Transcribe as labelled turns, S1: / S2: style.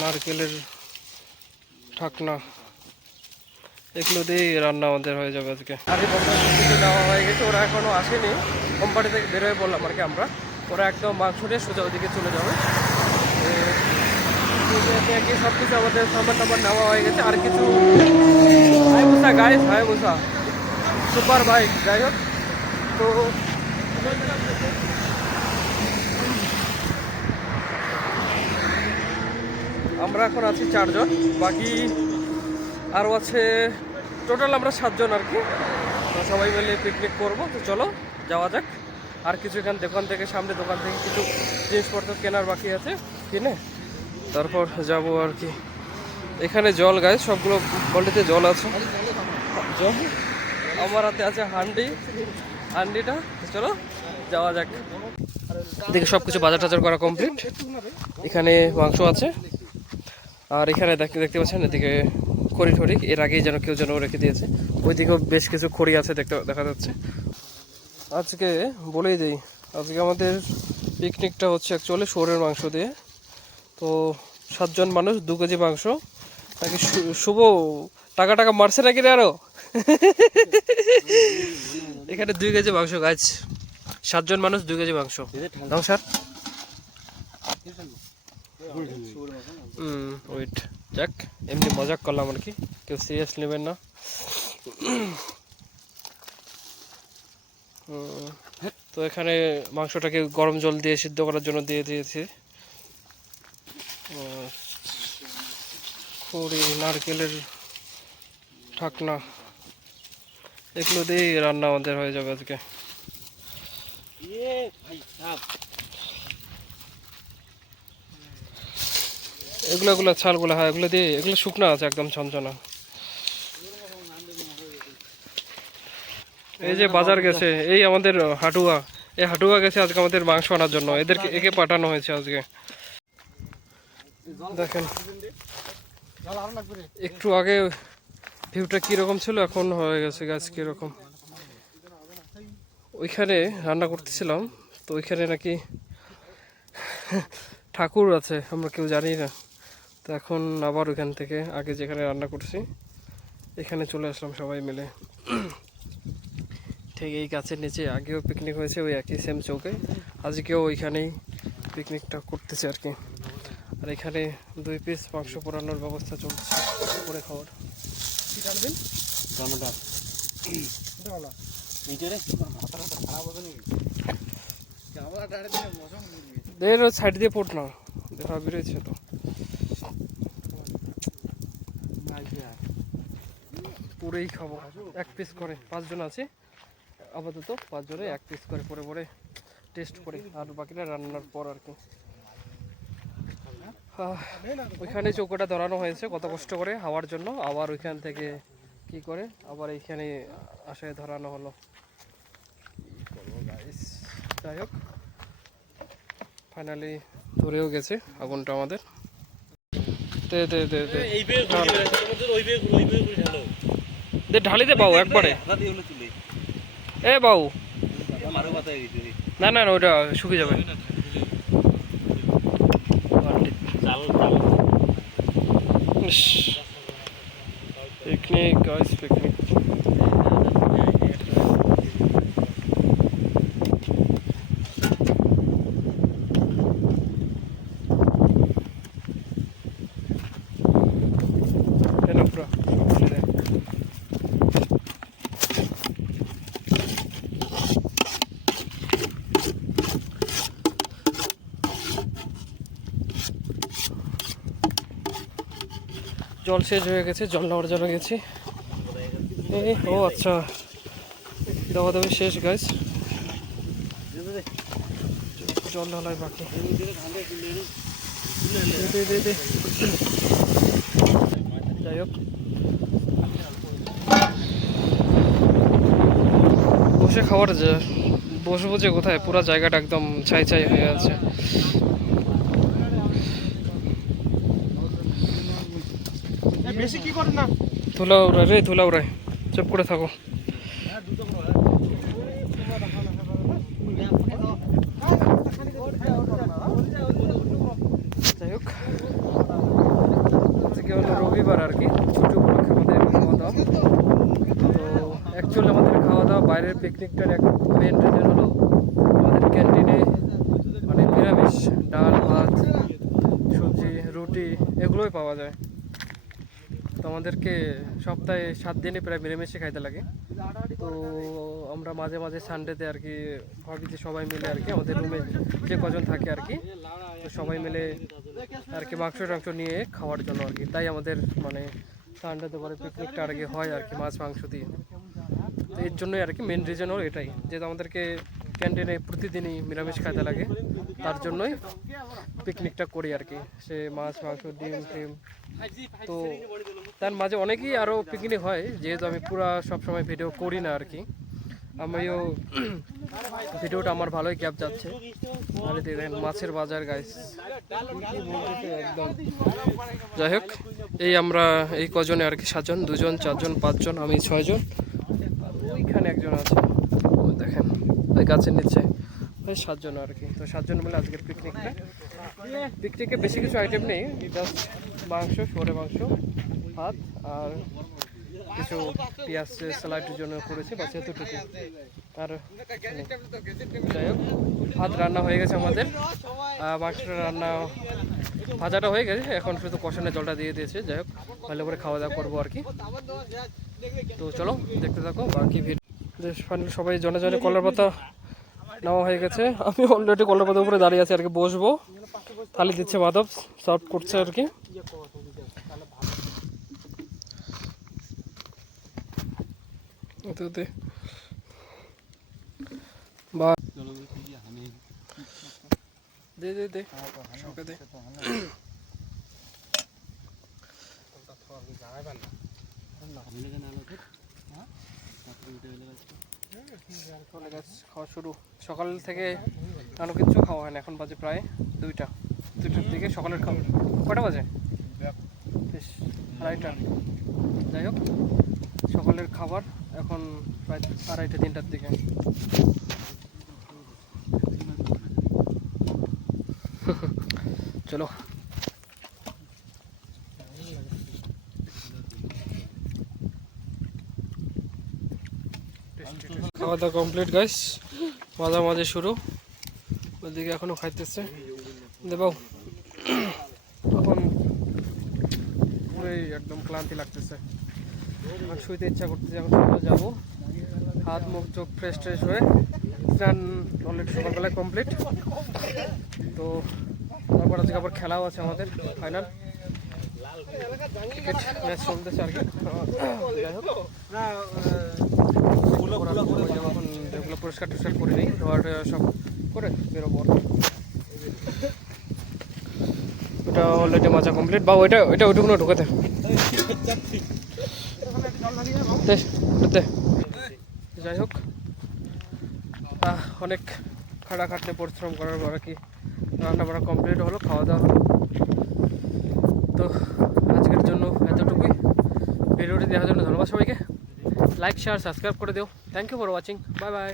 S1: নারকেলের ঢাকনা। এগুলো দিয়েই রান্না আমাদের হয়ে যাবে আজকে। আরে নেওয়া হয়ে গেছে, ওরা এখনও আসেনি। কোম্পানি থেকে বেরোয় বললাম আর কি আমরা। ওরা একদম মাংস নিয়ে সোজা ওদিকে চলে যাবে। সব কিছু আমাদের সামান টামান নেওয়া হয়ে গেছে। আর কিছু হাই বুসা গাইস হাই সুপার বাইক যাই হোক। তো আমরা এখন আছি চারজন, বাকি আরও আছে টোটাল আমরা সাতজন আর কি। সবাই মিলে পিকনিক করব, তো চলো যাওয়া যাক। আর কিছু এখান দোকান থেকে, সামনে দোকান থেকে কিছু জিনিসপত্র কেনার বাকি আছে, কিনে তারপর যাব আর কি। এখানে জল গায়ে সবগুলো বলটিতে জল আছে। জল? আমার হাতে আছে হান্ডি, হান্ডিটা চলো যাওয়া যাক। দেখে সব কিছু বাজার টাজার করা কমপ্লিট এখানে মাংস আছে। আর এখানে দেখতে দেখতে পাচ্ছেন এদিকে খড়ি ঠড়ি এর আগেই যেন কেউ যেন রেখে দিয়েছে। ওইদিকেও বেশ কিছু খড়ি আছে দেখতে দেখা যাচ্ছে। আজকে বলেই দিই আজকে আমাদের পিকনিকটা হচ্ছে অ্যাকচুয়ালি শোরের মাংস দিয়ে। তো সাতজন মানুষ দু কেজি মাংস। নাকি শুভ টাকা টাকা মারছে নাকি রে আরও? এখানে দুই কেজি মাংস গাছ সাতজন মানুষ দুই কেজি মাংস। নাও স্যার ওয়েট যাক, এমনি মজাক করলাম আর কি। কেউ সিরিয়াস নেবেন না। তো এখানে মাংসটাকে গরম জল দিয়ে সিদ্ধ করার জন্য দিয়ে দিয়েছি। খড়ি, নারকেলের ঠাকনা এগুলো দিয়েই রান্না আমাদের হয়ে যাবে আজকে। এগুলো এগুলো ছালগুলো হ্যাঁ এগুলো দিয়ে, এগুলো শুকনো আছে, একদম ছনছনা এই যে বাজার গেছে, এই আমাদের হাটুয়া, এই হাটুয়া গেছে আজকে আমাদের মাংস আনার জন্য, এদেরকে, একে পাঠানো হয়েছে আজকে। দেখেন, একটু আগে ভিউটা কীরকম ছিল, এখন হয়ে গেছে গাছ কীরকম। ওইখানে রান্না করতেছিলাম, তো ওইখানে নাকি ঠাকুর আছে, আমরা কেউ জানি না। তো এখন আবার ওইখান থেকে আগে যেখানে রান্না করছি এখানে চলে আসলাম সবাই মিলে। ঠিক এই গাছের নিচে আগেও পিকনিক হয়েছে ওই একই সেম চৌকে। আজকেও ওইখানেই পিকনিকটা করতেছে আর কি। আর এখানে দুই পিস মাংস পোড়ানোর ব্যবস্থা চলছে করে খাওয়ার। কি কাটবেন দিয়ে পড় না। দেখা বেরোচ্ছে তো। পুরেই খাব এক পিস করে পাঁচজন আছে আপাতত পাঁচজনে এক পিস করে পরে পরে টেস্ট করি আর বাকিটা রান্নার পর আর কি ওইখানে চৌকোটা ধরানো হয়েছে কত কষ্ট করে হাওয়ার জন্য আবার ওইখান থেকে কি করে আবার এইখানে আশায় ধরানো হলো? যাই হোক ফাইনালি ধরেও গেছে আগুনটা আমাদের দে দে দে দে ঢালিতে বাউ একবারে। এ বাউ না না না ওটা শুকিয়ে যাবে। Picnic guys picnic Ven up, bro. জল শেষ হয়ে গেছে, জল নেওয়ার জন্য গেছি। এই, ও আচ্ছা। দেওয়া দেওয়া শেষ গাছ জল ঢালাই বাকি। যাই হোক। বসে খাওয়ার যে বসবো যে কোথায়? পুরো জায়গাটা একদম ছাই ছাই হয়ে আছে।
S2: বেশি কি করে না?
S1: ধুলা উড়ায় রে, ধুলা উড়ায়। চুপ করে থাকো। যাই হোক, আজকে হলো রবিবার আর কি। ছুটি উপলক্ষে আমাদের খাওয়া দাওয়া। তো অ্যাকচুয়ালি আমাদের খাওয়া দাওয়া, বাইরের পিকনিকটার এক মেন রিজন হলো আমাদের ক্যান্টিনে মানে নিরামিষ, ডাল, ভাত, সবজি, রুটি, এগুলোই পাওয়া যায়। তো আমাদেরকে সপ্তাহে সাত দিনই প্রায় মিলেমিশে খাইতে লাগে। তো আমরা মাঝে মাঝে সানডেতে আর কি ভাবি যে সবাই মিলে আর কি আমাদের রুমে যে কজন থাকে আর কি, তো সবাই মিলে আর কি মাংস টাংস নিয়ে খাওয়ার জন্য আর কি। তাই আমাদের মানে সানডেতে পরে পিকনিকটা আর কি হয় আর কি মাছ মাংস দিয়ে। তো এর জন্যই আর কি মেন রিজন হলো এটাই, যেহেতু আমাদেরকে ক্যান্টিনে প্রতিদিনই নিরামিষ খাইতে লাগে, তার জন্যই পিকনিকটা করি আর কি। সে মাছ মাংস, ডিম টিম তো তার মাঝে অনেকেই আরও পিকনিক হয়, যেহেতু আমি পুরা সব সময় ভিডিও করি না আর কি আমিও ভিডিওটা আমার ভালোই গ্যাপ যাচ্ছে। আর দেখেন মাছের বাজার গাইস একদম যাই হোক, এই আমরা এই কজনে আর কি সাতজন, দুজন, চারজন, পাঁচজন, আমি ছয়জন। ওইখানে একজন আছে। দেখেন, ওই গাছের নিচে। ওই সাতজন আর কি তো সাতজন মিলে আজকের পিকনিকটা পিকনিকে বেশি কিছু আইটেম নেই জাস্ট মাংস সরে মাংস। ভাত আর কিছু পেঁয়াজ স্যালাডের জন্য করেছি, বাস এতটুকু। আর যাই হোক, ভাত রান্না হয়ে গেছে আমাদের। মাংসটা রান্না ভাজাটা হয়ে গেছে, এখন শুধু কষানোর জলটা দিয়ে দিয়েছে, যাই হোক, ভালো করে খাওয়া দাওয়া করব আর কি। তো চলো, দেখতে থাকো, বাকি ভিডিও। ফাইনাল সবাই জনে জনে কলার পাতা নেওয়া হয়ে গেছে। আমি অলরেডি কলার পাতার উপরে দাঁড়িয়ে আছি আর কি, বসবো। থালি দিচ্ছে মাধব সার্ভ করছে আর কি। ওতে বা দে দে। খাওয়া শুরু। সকাল থেকে আরও কিচ্ছু খাওয়া হয় না, এখন বাজে প্রায় দুইটা। দুইটার দিকে সকালের খাওয়া। কটা বাজে? বেশ, আড়াইটা। যাই হোক, সকালের খাবার এখন প্রায় আড়াইটা, তিনটার দিকে। চলো। খাওয়া দাওয়া কমপ্লিট গাইস মাঝামাঝি শুরু। ওদিকে এখনও খাইতেছে। দেবাও এখন পুরোই একদম ক্লান্তি লাগতেছে। এখন শুইতে ইচ্ছা করতেছে এখন শুতে যাব। হাত মুখ চোখ ফ্রেশ ট্রেশ হয়ে স্নান অলরেডি সকালবেলায় কমপ্লিট তো তারপর আজকে আবার খেলাও আছে আমাদের ফাইনাল ম্যাচ চলতেছে আর কি। এখন যেগুলো পরিষ্কার টরিষ্কার করে নিই ধোয়ার সব করে বেরোবো ওটা অলরেডি মাজা কমপ্লিট বা ওইটা ওইটা ওইটুকুনো ঢুকাতে দে, ওটা দে। যাই হোক অনেক অনেক খাটতে পরিশ্রম করার পর কি রান্না বান্না কমপ্লিট হলো, খাওয়া দাওয়া হলো। তো আজকের জন্য এতটুকুই। ভিডিওটি দেখার জন্য ধন্যবাদ সবাইকে। লাইক শেয়ার সাবস্ক্রাইব করে দিও। Thank you for watching bye bye